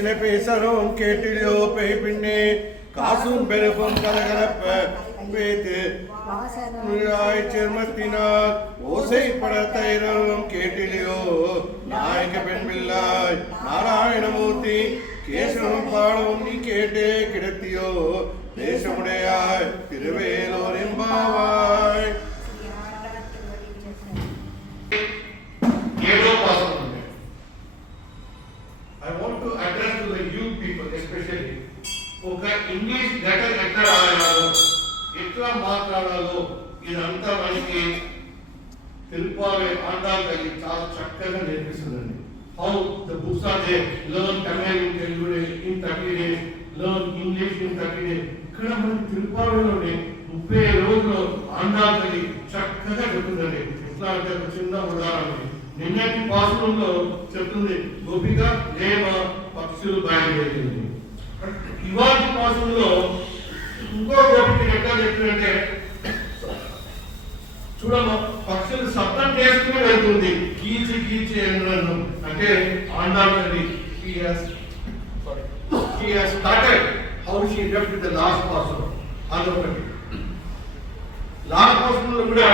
பேசின பேசணும் கேட்டிலோ பேய்பின்னே காசும் பெருப்பும் கலகலப்ப பேத்து சேர்மத்தினார் ஓசைப்பட தைரவும் கேட்டிலையோ நாயக பெண் பிள்ளாய் நாராயணமூர்த்தி கேசவம் பாடவும் நீ கேட்டே கிடத்தியோ தேசமுடையாய் திருவேலோர் என்பாவாய். I want to address to the youth people especially. ఒక ఇంగ్లీష్ లెటర్ ఎట్లా రాయాలో ఎట్లా మాట్లాడాలో ఇదంతా మనకి తెలుపాలి ఆండాల్ తల్లి చాలా చక్కగా నేర్పిస్తుందండి. How the books are they learn Tamil in Telugu in 30 days, learn English in 30 days. ఇక్కడ మనకి తెలుపాలిలోనే 30 రోజులు ఆండాల్ తల్లి చక్కగా చెప్తుందండి. ఎట్లా అంటే ఒక చిన్న ఉదాహరణ నిన్నటి పాసురంలో చెప్తుంది గోపిక లేమ పక్షులు బయలుదేరింది. ఇవాళ పాసురంలో ఇంకో గోపిక ఎట్లా చెప్తుందంటే చూడమ్మా పక్షులు శబ్దం చేసుకుని వెళ్తుంది కీచి కీచి అన్నాను అంటే ఆండాల్ తల్లి he has started how she left with the last person. అదొకటి లాస్ట్ పాసురంలో కూడా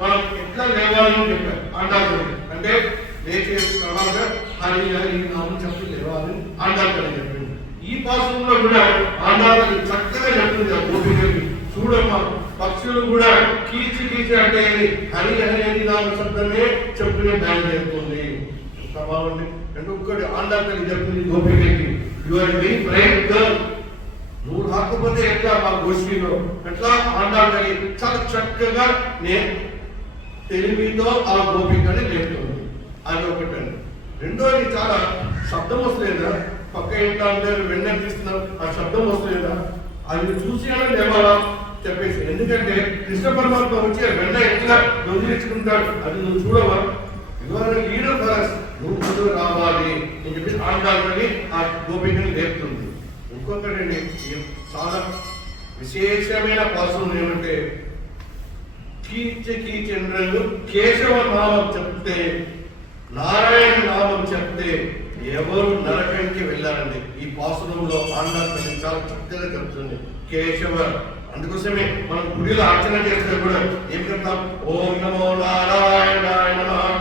మనం ఎట్లా లేవాలని చెప్పారు ఆండాల్ తల్లి అంటే లేచే తర్వాత హరి హరి నామం చెప్పి లేవాలి ఆండాల్ తల్లి చెప్పింది. ఈ పాసురంలో కూడా ఆండాల్ తల్లి చక్కగా చెప్తుంది ఆ గోపికకి చూడమ్మా పక్షులు కూడా కీచి కీచి అంటే హరి హరి అని నామ శబ్దమే చెప్పుకునే బయలుదేరుతుంది. బాగుంది అంటే ఒక్కటి ఆండాల్ తల్లి చెప్తుంది గోపికకి you are very bright girl, నువ్వు రాకపోతే ఎట్లా మా గోష్ఠిలో ఎట్లా ఆండాల్ తల్లి చాలా చక్కగా తెలివితో ఆ గోపికని నేర్పుతుంది. అది ఒకటండి. రెండోది చాలా శబ్దం వస్తలేదా పక్క ఇంట్లో అందరూ వెన్న తీస్తున్నారు ఆ శబ్దం వస్తలేదా అది చూసి లేవాలా చెప్పేసి ఎందుకంటే కృష్ణ పరమాత్మ వచ్చి వెన్న ఎట్లా దొంగిలించుకుంటాడు అది నువ్వు చూడవా ఇవాళ లీడర్ ఫరస్ నువ్వు ముందుకు రావాలి అని చెప్పి ఆండాలని ఆ గోపికని లేపుతుంది. ఇంకొకటండి చాలా విశేషమైన పాసురం ఏమంటే కీర్తి కీచంద్రులు కేశవ నామం చెప్తే నారాయణ నామం చెప్తే ఎవరు నరకానికి వెళ్ళారండి. ఈ పాసురంలో ఆండాల్ తల్లి చాలా చక్కగా చెప్తుంది కేశవ. అందుకోసమే మనం గుడిలో అర్చన చేస్తే కూడా ఏం చెప్తాం ఓం నమో నారాయణాయ నమః,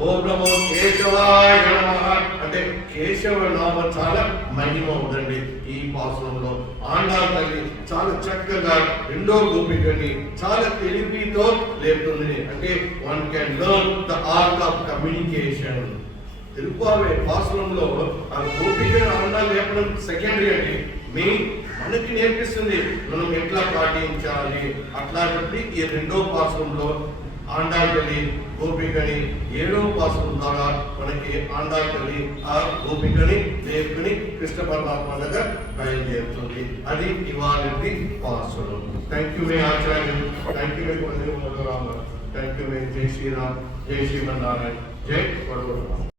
ఓం నమో కేశవాయ నమః అంటే కేశవ నామం చాలా మహిమ ఉందండి. ఈ పాసురంలో ఆండాల్ తల్లి చాలా చక్కగా రెండో గోపికని చాలా తెలివితో లేపుతుంది. అంటే one can learn the art of communication. తెలుపావే పాసురంలో ఆ గోపిక ఆండాల్ లేపడం సెకండరీ అండి, మెయిన్ మనకి నేర్పిస్తుంది మనం ఎట్లా పాటించాలి. అట్లా చెప్పి ఈ రెండో పాసురంలో ఆండాల్ తల్లి గోపికని ఏడో పాసురం ద్వారా మనకి ఆండాల్ తల్లి ఆ గోపికని లేపుకుని కృష్ణ పరమాత్మ దగ్గర బయలుదేరుతుంది. అది ఇవాళ pasuram. Thank you may Acharya, thank you may Rama, thank you may జై శ్రీరామ్, జై శ్రీమన్నారాయణ, జై వరవర.